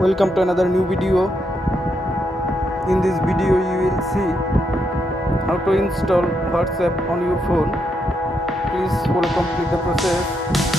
Welcome to another new video. In this video you will see how to install WhatsApp on your phone. Please follow complete the process.